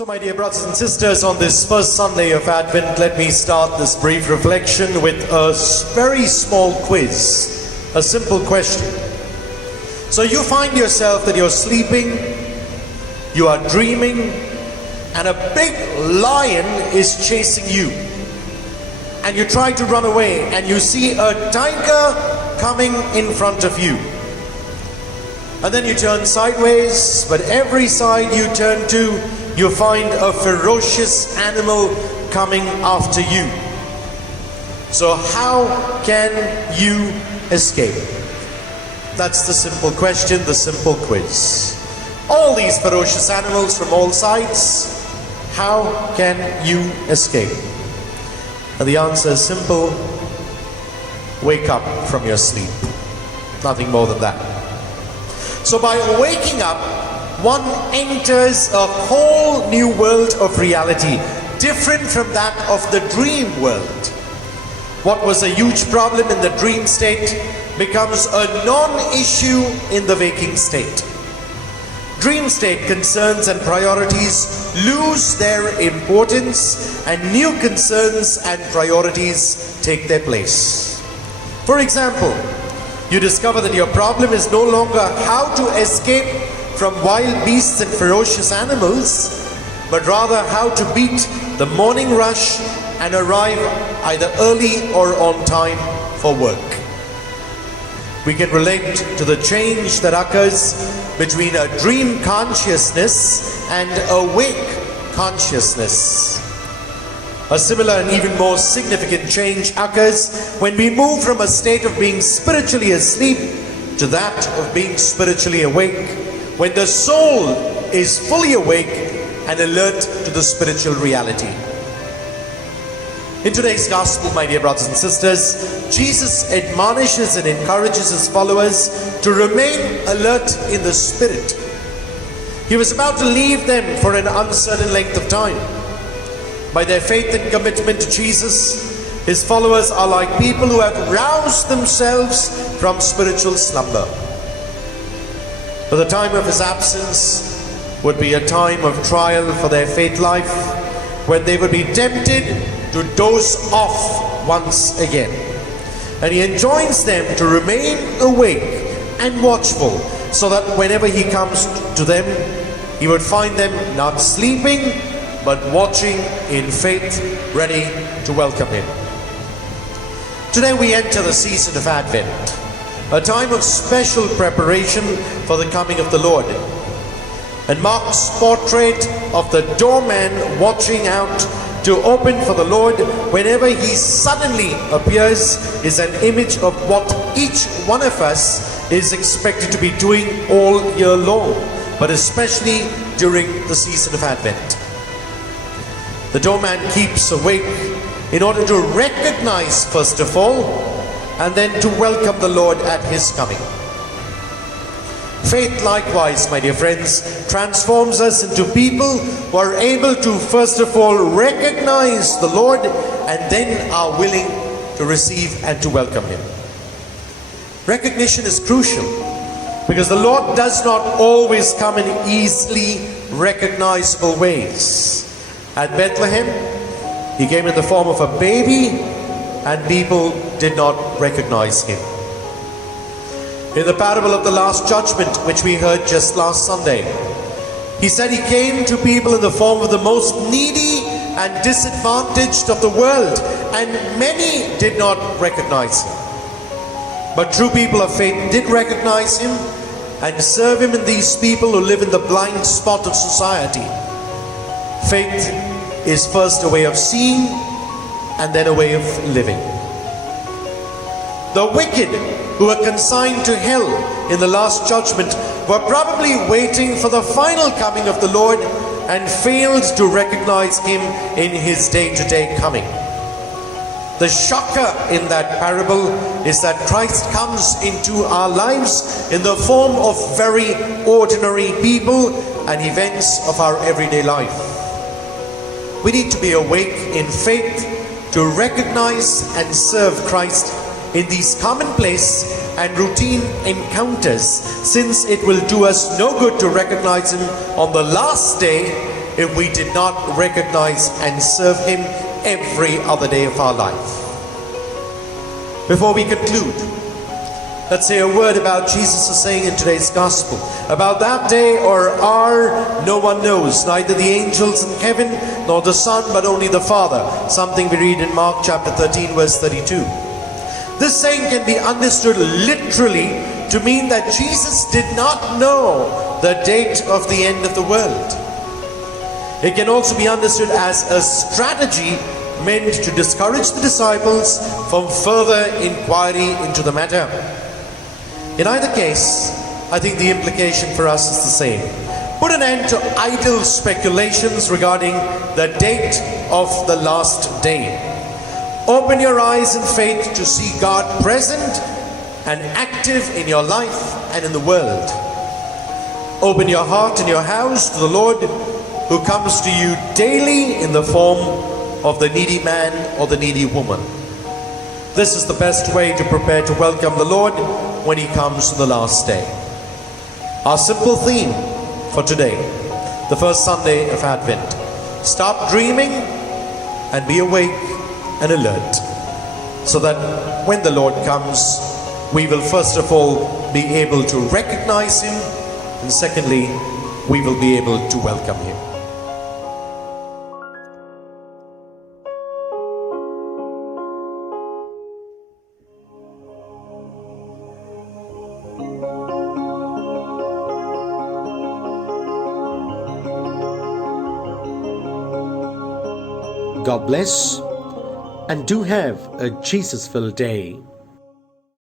So my dear brothers and sisters, on this first Sunday of Advent, let me start this brief reflection with a very small quiz, a simple question. So you find yourself that you're sleeping, you are dreaming, and a big lion is chasing you. And you try to run away, and you see a tiger coming in front of you. And then you turn sideways, but every side you turn to, you find a ferocious animal coming after you. So how can you escape? That's the simple question, the simple quiz. All these ferocious animals from all sides, how can you escape? And the answer is simple: wake up from your sleep. Nothing more than that. So by waking up, one enters a whole new world of reality, different from that of the dream world. What was a huge problem in the dream state becomes a non-issue in the waking state. Dream state concerns and priorities lose their importance, and new concerns and priorities take their place. For example, you discover that your problem is no longer how to escape from wild beasts and ferocious animals, but rather how to beat the morning rush and arrive either early or on time for work. We can relate to the change that occurs between a dream consciousness and awake consciousness. A similar and even more significant change occurs when we move from a state of being spiritually asleep to that of being spiritually awake, when the soul is fully awake and alert to the spiritual reality. In today's gospel, my dear brothers and sisters, Jesus admonishes and encourages his followers to remain alert in the spirit. He was about to leave them for an uncertain length of time. By their faith and commitment to Jesus, his followers are like people who have roused themselves from spiritual slumber. But the time of his absence would be a time of trial for their faith life, when they would be tempted to doze off once again. And he enjoins them to remain awake and watchful, so that whenever he comes to them, he would find them not sleeping, but watching in faith, ready to welcome him. Today we enter the season of Advent, a time of special preparation for the coming of the Lord. And Mark's portrait of the doorman watching out to open for the Lord whenever he suddenly appears is an image of what each one of us is expected to be doing all year long, but especially during the season of Advent. The doorman keeps awake in order to recognize, first of all, and then to welcome the Lord at his coming. Faith, likewise, my dear friends, transforms us into people who are able to, first of all, recognize the Lord, and then are willing to receive and to welcome him. Recognition is crucial, because the Lord does not always come in easily recognizable ways. At Bethlehem, he came in the form of a baby, and people did not recognize him. In the parable of the Last Judgment, which we heard just last Sunday, he said he came to people in the form of the most needy and disadvantaged of the world, and many did not recognize him. But true people of faith did recognize him and serve him in these people who live in the blind spot of society. Faith is first a way of seeing, and then a way of living. The wicked who were consigned to hell in the Last Judgment were probably waiting for the final coming of the Lord and failed to recognize him in his day-to-day coming. The shocker in that parable is that Christ comes into our lives in the form of very ordinary people and events of our everyday life. We need to be awake in faith to recognize and serve Christ in these commonplace and routine encounters, since it will do us no good to recognize him on the last day if we did not recognize and serve Him every other day of our life. Before we conclude, let's say a word about Jesus is saying in today's gospel. About that day or hour no one knows, neither the angels in heaven nor the Son, but only the Father. Something we read in Mark chapter 13 verse 32. This saying can be understood literally to mean that Jesus did not know the date of the end of the world. It can also be understood as a strategy meant to discourage the disciples from further inquiry into the matter. In either case, I think the implication for us is the same. Put an end to idle speculations regarding the date of the last day. Open your eyes in faith to see God present and active in your life and in the world. Open your heart and your house to the Lord, who comes to you daily in the form of the needy man or the needy woman. This is the best way to prepare to welcome the Lord when He comes to the last day. Our simple theme for today, the first Sunday of Advent: stop dreaming and be awake and alert, so that when the Lord comes, we will first of all be able to recognize Him, and secondly, we will be able to welcome Him. God bless, and do have a Jesus-filled day.